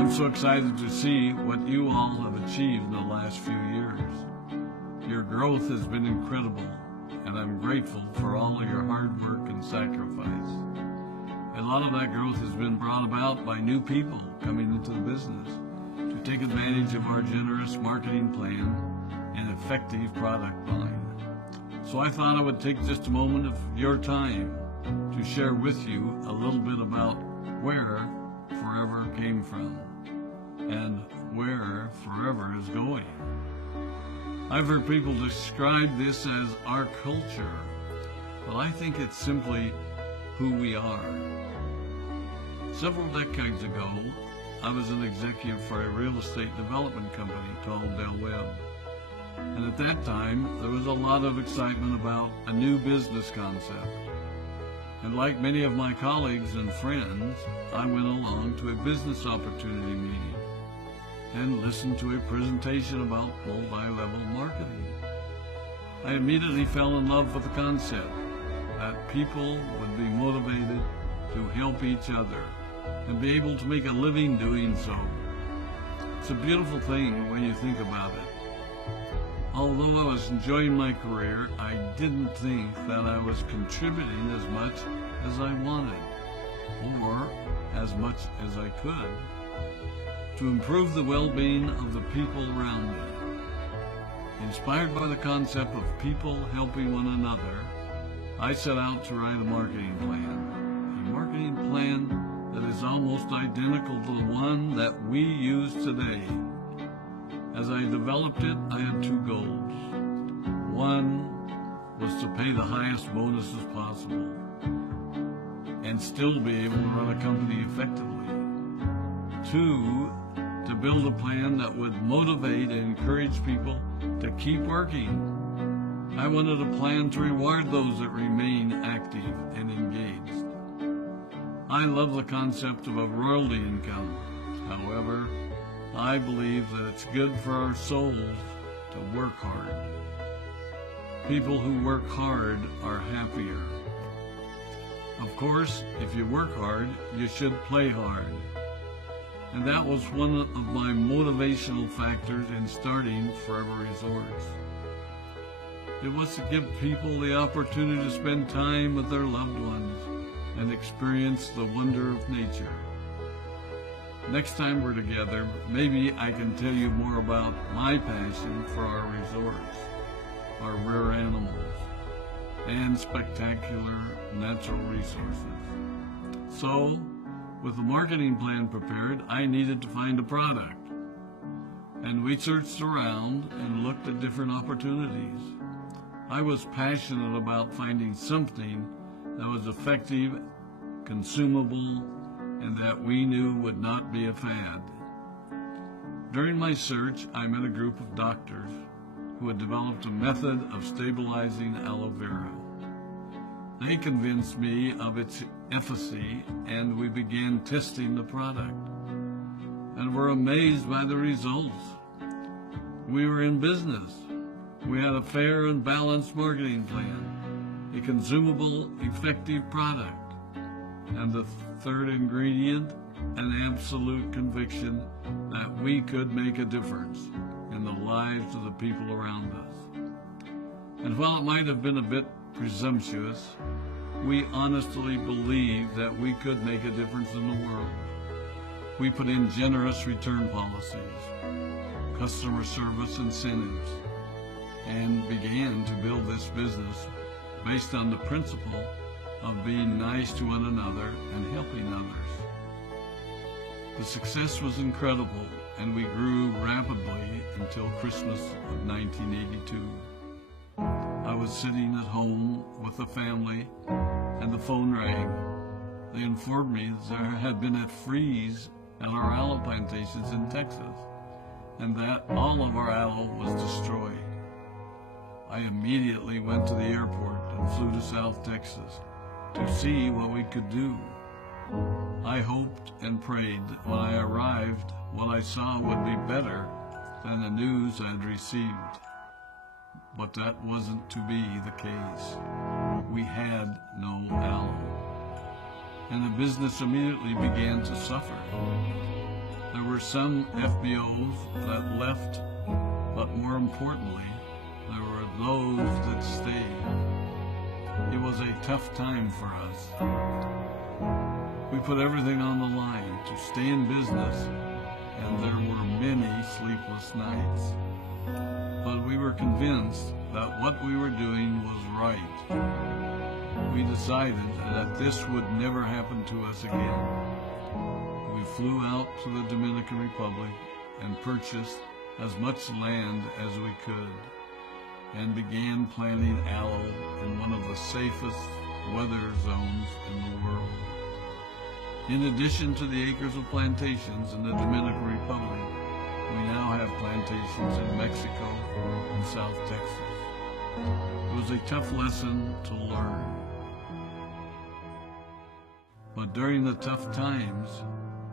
I'm so excited to see what you all have achieved in the last few years. Your growth has been incredible, and I'm grateful for all of your hard work and sacrifice. A lot of that growth has been brought about by new people coming into the business to take advantage of our generous marketing plan and effective product line. So I thought I would take just a moment of your time to share with you a little bit about where forever came from and where forever is going. I've heard people describe this as our culture, but I think it's simply who we are. Several decades ago, I was an executive for a real estate development company called Del Webb. And at that time, there was a lot of excitement about a new business concept. And like many of my colleagues and friends, I went along to a business opportunity meeting and listened to a presentation about multi-level marketing. I immediately fell in love with the concept that people would be motivated to help each other and be able to make a living doing so. It's a beautiful thing when you think about it. Although I was enjoying my career, I didn't think that I was contributing as much as I wanted, or as much as I could, to improve the well-being of the people around me. Inspired by the concept of people helping one another, I set out to write a marketing plan that is almost identical to the one that we use today. As I developed it, I had two goals. One was to pay the highest bonuses possible and still be able to run a company effectively. Two, to build a plan that would motivate and encourage people to keep working. I wanted a plan to reward those that remain active and engaged. I love the concept of a royalty income. However, I believe that it's good for our souls to work hard. People who work hard are happier. Of course, if you work hard, you should play hard. And that was one of my motivational factors in starting Forever Resorts. It was to give people the opportunity to spend time with their loved ones and experience the wonder of nature. Next time we're together, maybe I can tell you more about my passion for our resorts, our rare animals, and spectacular natural resources. So, with the marketing plan prepared, I needed to find a product. And we searched around and looked at different opportunities. I was passionate about finding something that was effective, consumable, and that we knew would not be a fad. During my search, I met a group of doctors who had developed a method of stabilizing aloe vera. They convinced me of its efficacy, and we began testing the product, and were amazed by the results. We were in business. We had a fair and balanced marketing plan, a consumable, effective product, and the third ingredient, an absolute conviction that we could make a difference in the lives of the people around us. And while it might have been a bit presumptuous, we honestly believed that we could make a difference in the world. We put in generous return policies, customer service incentives, and began to build this business based on the principle of being nice to one another and helping others. The success was incredible, and we grew rapidly until Christmas of 1982. I was sitting at home with the family, and the phone rang. They informed me that there had been a freeze at our aloe plantations in Texas, and that all of our aloe was destroyed. I immediately went to the airport and flew to South Texas to see what we could do. I hoped and prayed that when I arrived, what I saw would be better than the news I'd received. But that wasn't to be the case. We had no aloe, and the business immediately began to suffer. There were some FBOs that left, but more importantly, there were those that stayed. It was a tough time for us. We put everything on the line to stay in business, and there were many sleepless nights. But we were convinced that what we were doing was right. We decided that this would never happen to us again. We flew out to the Dominican Republic and purchased as much land as we could, and began planting aloe in one of the safest weather zones in the world. In addition to the acres of plantations in the Dominican Republic, we now have plantations in Mexico and South Texas. It was a tough lesson to learn. But during the tough times,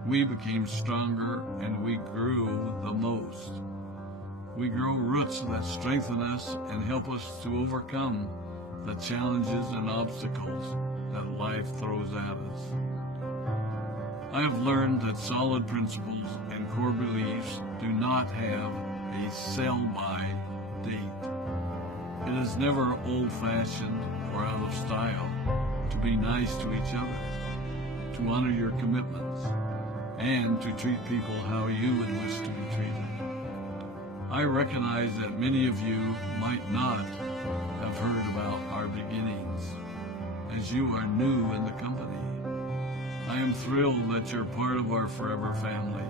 we became stronger and we grew the most. We grow roots that strengthen us and help us to overcome the challenges and obstacles that life throws at us. I have learned that solid principles and core beliefs do not have a sell-by date. It is never old-fashioned or out of style to be nice to each other, to honor your commitments, and to treat people how you would wish to be treated. I recognize that many of you might not have heard about our beginnings, as you are new in the company. I am thrilled that you're part of our forever family,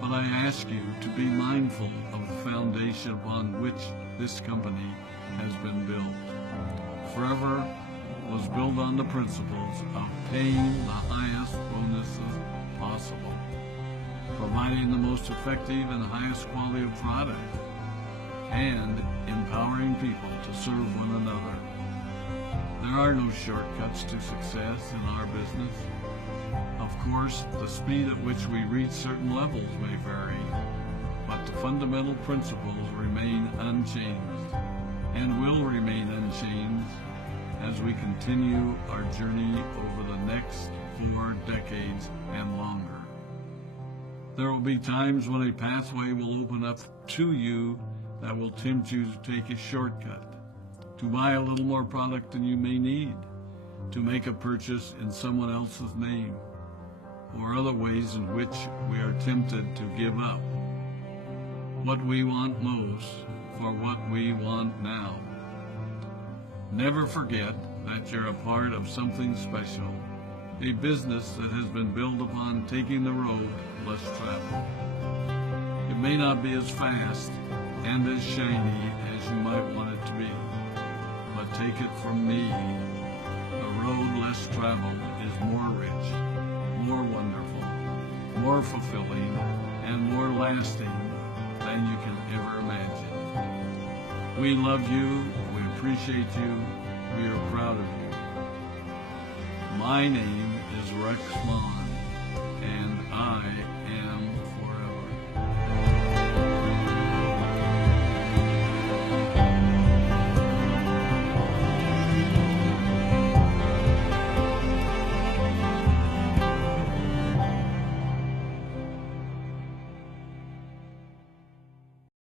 but I ask you to be mindful of the foundation upon which this company has been built. Forever was built on the principles of paying the highest bonuses possible, providing the most effective and highest quality of product, and empowering people to serve one another. There are no shortcuts to success in our business. Of course, the speed at which we reach certain levels may vary, but the fundamental principles remain unchanged and will remain unchanged as we continue our journey over the next 4 decades and longer. There will be times when a pathway will open up to you that will tempt you to take a shortcut, to buy a little more product than you may need, to make a purchase in someone else's name, or other ways in which we are tempted to give up what we want most for what we want now. Never forget that you're a part of something special, a business that has been built upon taking the road less traveled. It may not be as fast and as shiny as you might want it to be, but take it from me, the road less traveled is more rich, more wonderful, more fulfilling, and more lasting than you can ever imagine. We love you, we appreciate you, we are proud of you. My name is Rex Maughan, and I